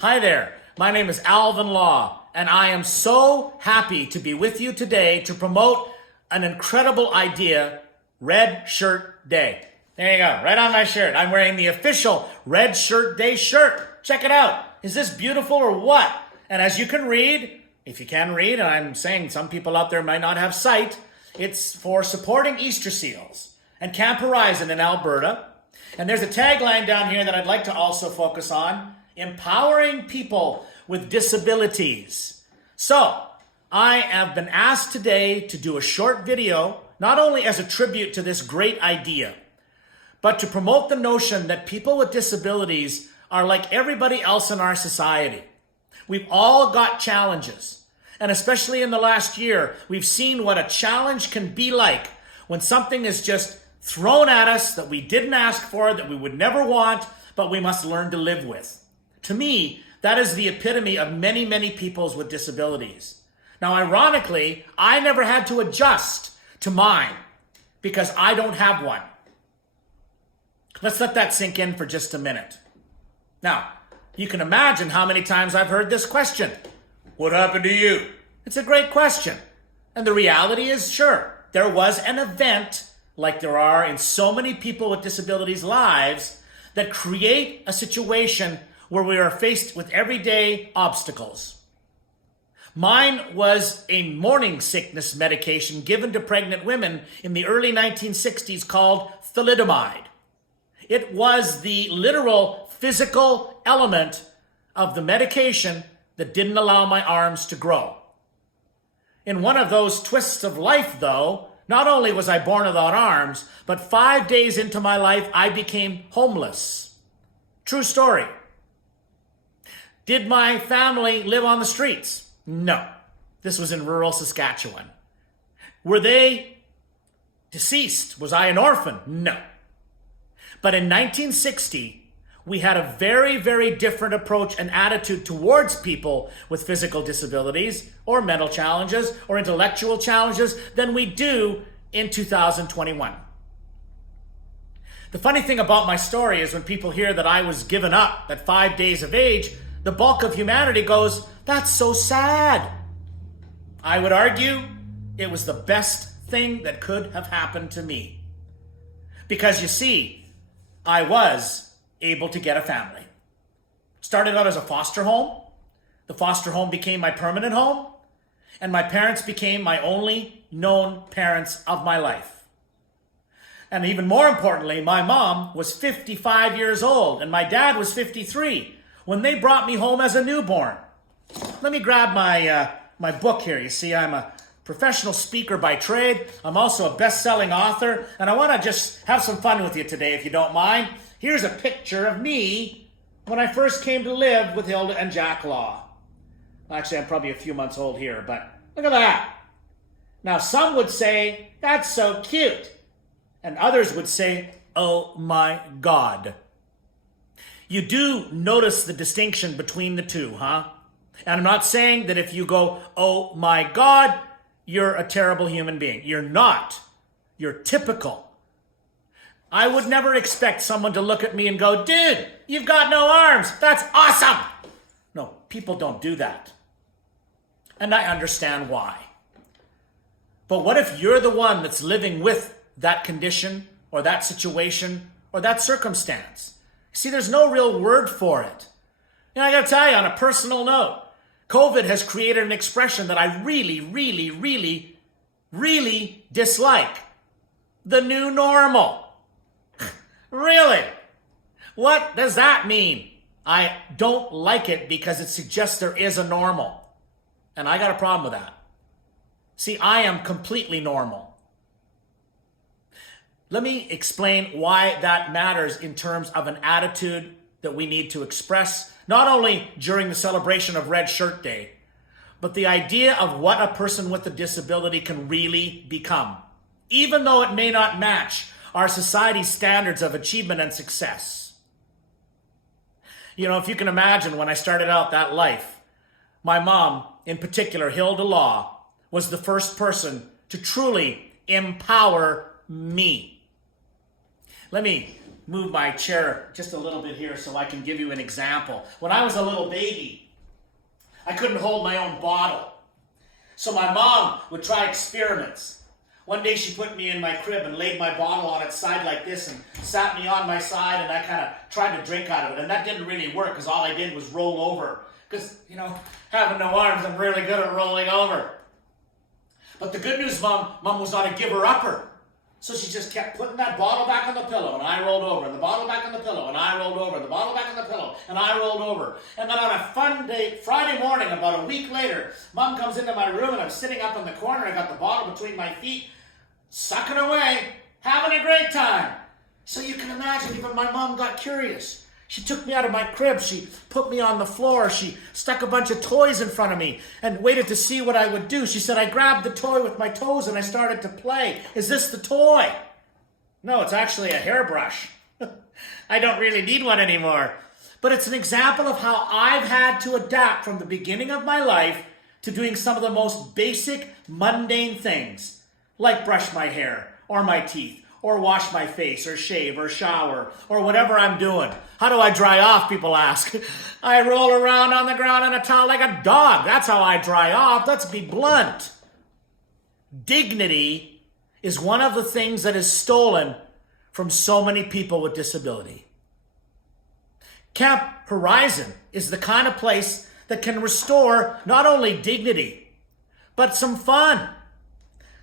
Hi there, my name is Alvin Law, and I am so happy to be with you today to promote an incredible idea, Red Shirt Day. There you go, right on my shirt. I'm wearing the official Red Shirt Day shirt. Check it out. Is this beautiful or what? And as you can read, if you can read, and I'm saying some people out there might not have sight, it's for supporting Easter seals and Camp Horizon in Alberta. And there's a tagline down here that I'd like to also focus on: empowering people with disabilities. So, I have been asked today to do a short video, not only as a tribute to this great idea, but to promote the notion that people with disabilities are like everybody else in our society. We've all got challenges. And especially in the last year, we've seen what a challenge can be like when something is just thrown at us that we didn't ask for, that we would never want, but we must learn to live with. To me, that is the epitome of many, many peoples with disabilities. Now, ironically, I never had to adjust to mine because I don't have one. Let's let that sink in for just a minute. Now, you can imagine how many times I've heard this question. What happened to you? It's a great question. And the reality is, sure, there was an event, like there are in so many people with disabilities' lives, that create a situation where we are faced with everyday obstacles. Mine was a morning sickness medication given to pregnant women in the early 1960s called thalidomide. It was the literal physical element of the medication that didn't allow my arms to grow. In one of those twists of life, though, not only was I born without arms, but 5 days into my life, I became homeless. True story. Did my family live on the streets? No. This was in rural Saskatchewan. Were they deceased? Was I an orphan? No. But in 1960, we had a very, very different approach and attitude towards people with physical disabilities or mental challenges or intellectual challenges than we do in 2021. The funny thing about my story is when people hear that I was given up at 5 days of age, the bulk of humanity goes, "That's so sad." I would argue it was the best thing that could have happened to me. Because you see, I was able to get a family. Started out as a foster home. The foster home became my permanent home, and my parents became my only known parents of my life. And even more importantly, my mom was 55 years old, and my dad was 53 when they brought me home as a newborn. Let me grab my book here. You see, I'm a professional speaker by trade. I'm also a best-selling author, and I want to just have some fun with you today, if you don't mind. Here's a picture of me when I first came to live with Hilda and Jack Law. Actually, I'm probably a few months old here, but look at that. Now, some would say, "That's so cute." And others would say, "Oh my God." You do notice the distinction between the two, huh? And I'm not saying that if you go, "Oh my God," you're a terrible human being. You're not. You're typical. I would never expect someone to look at me and go, "Dude, you've got no arms. That's awesome." No, people don't do that. And I understand why. But what if you're the one that's living with that condition or that situation or that circumstance? See, there's no real word for it. You know, I got to tell you, on a personal note, COVID has created an expression that I really, really, really, really dislike. The new normal. Really? What does that mean? I don't like it because it suggests there is a normal. And I got a problem with that. See, I am completely normal. Let me explain why that matters in terms of an attitude that we need to express, not only during the celebration of Red Shirt Day, but the idea of what a person with a disability can really become, even though it may not match our society's standards of achievement and success. You know, if you can imagine when I started out that life, my mom, in particular, Hilda Law, was the first person to truly empower me. Let me move my chair just a little bit here so I can give you an example. When I was a little baby, I couldn't hold my own bottle. So my mom would try experiments. One day she put me in my crib and laid my bottle on its side like this and sat me on my side, and I kind of tried to drink out of it. And that didn't really work because all I did was roll over. Because, having no arms, I'm really good at rolling over. But the good news, Mom was not a giver-upper. So she just kept putting that bottle back on the pillow, and I rolled over, and the bottle back on the pillow, and I rolled over, and the bottle back on the pillow, and I rolled over. And then on a fun day, Friday morning, about a week later, Mom comes into my room, and I'm sitting up in the corner. I got the bottle between my feet, sucking away, having a great time. So you can imagine, even my mom got curious. She took me out of my crib. She put me on the floor. She stuck a bunch of toys in front of me and waited to see what I would do. She said, I grabbed the toy with my toes and I started to play. Is this the toy? No, it's actually a hairbrush. I don't really need one anymore. But it's an example of how I've had to adapt from the beginning of my life to doing some of the most basic, mundane things, like brush my hair or my teeth, or wash my face, or shave, or shower, or whatever I'm doing. How do I dry off, people ask. I roll around on the ground in a towel like a dog. That's how I dry off. Let's be blunt. Dignity is one of the things that is stolen from so many people with disability. Camp Horizon is the kind of place that can restore not only dignity, but some fun.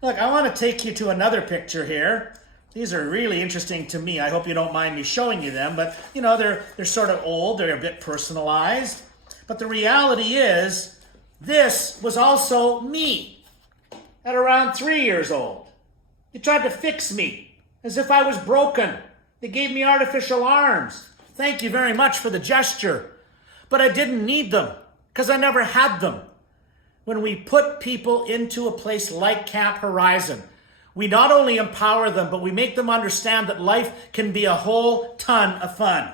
Look, I want to take you to another picture here. These are really interesting to me. I hope you don't mind me showing you them, but they're sort of old, they're a bit personalized. But the reality is, this was also me at around 3 years old. They tried to fix me as if I was broken. They gave me artificial arms. Thank you very much for the gesture. But I didn't need them because I never had them. When we put people into a place like Camp Horizon, we not only empower them, but we make them understand that life can be a whole ton of fun.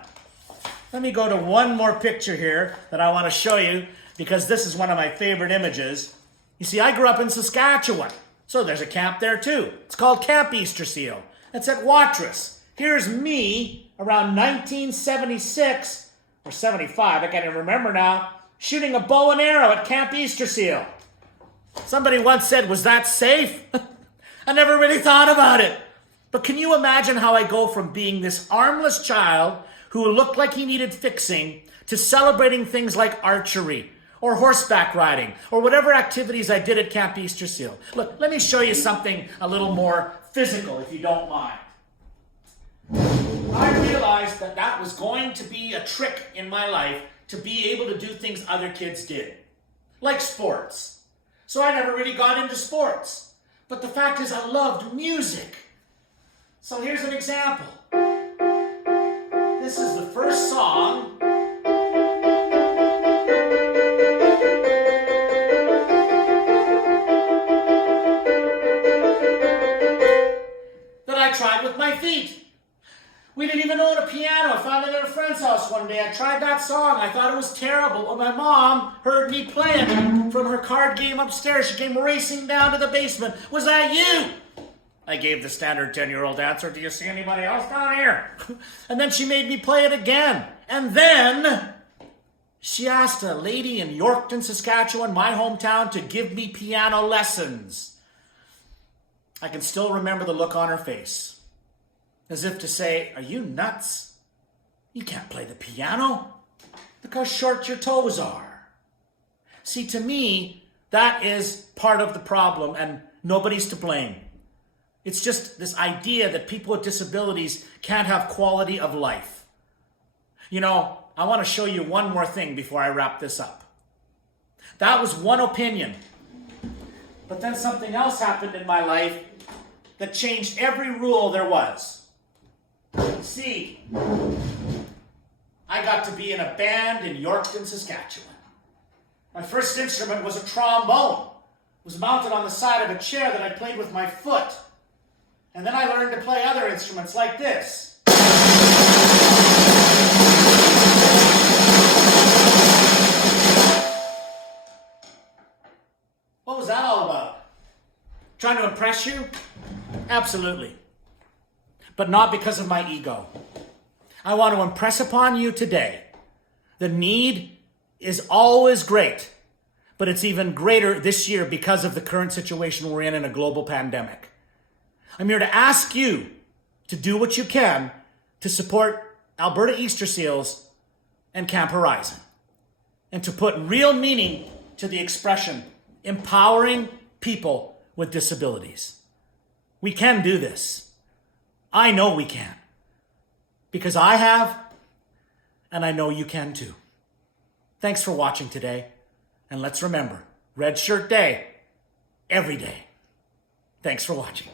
Let me go to one more picture here that I want to show you because this is one of my favorite images. You see, I grew up in Saskatchewan, so there's a camp there too. It's called Camp Easter Seal. It's at Watrous. Here's me around 1976 or 75, I can't even remember now, shooting a bow and arrow at Camp Easter Seal. Somebody once said, was that safe? I never really thought about it. But can you imagine how I go from being this armless child who looked like he needed fixing to celebrating things like archery or horseback riding or whatever activities I did at Camp Easter Seal? Look, let me show you something a little more physical, if you don't mind. I realized that that was going to be a trick in my life to be able to do things other kids did, like sports. So I never really got into sports. But the fact is, I loved music. So here's an example. This is the first song that I tried with my feet. We didn't even own a piano. I found it at a friend's house one day. I tried that song. I thought it was terrible. When my mom heard me play it from her card game upstairs, she came racing down to the basement. Was that you? I gave the standard 10-year-old answer. Do you see anybody else down here? And then she made me play it again. And then she asked a lady in Yorkton, Saskatchewan, my hometown, to give me piano lessons. I can still remember the look on her face. As if to say, are you nuts? You can't play the piano. Look how short your toes are. See, to me, that is part of the problem and nobody's to blame. It's just this idea that people with disabilities can't have quality of life. I want to show you one more thing before I wrap this up. That was one opinion. But then something else happened in my life that changed every rule there was. See, I got to be in a band in Yorkton, Saskatchewan. My first instrument was a trombone. It was mounted on the side of a chair that I played with my foot. And then I learned to play other instruments like this. What was that all about? Trying to impress you? Absolutely. But not because of my ego. I want to impress upon you today, the need is always great, but it's even greater this year because of the current situation we're in a global pandemic. I'm here to ask you to do what you can to support Alberta Easter Seals and Camp Horizon, and to put real meaning to the expression, empowering people with disabilities. We can do this. I know we can, because I have, and I know you can too. Thanks for watching today, and let's remember, Red Shirt Day, every day. Thanks for watching.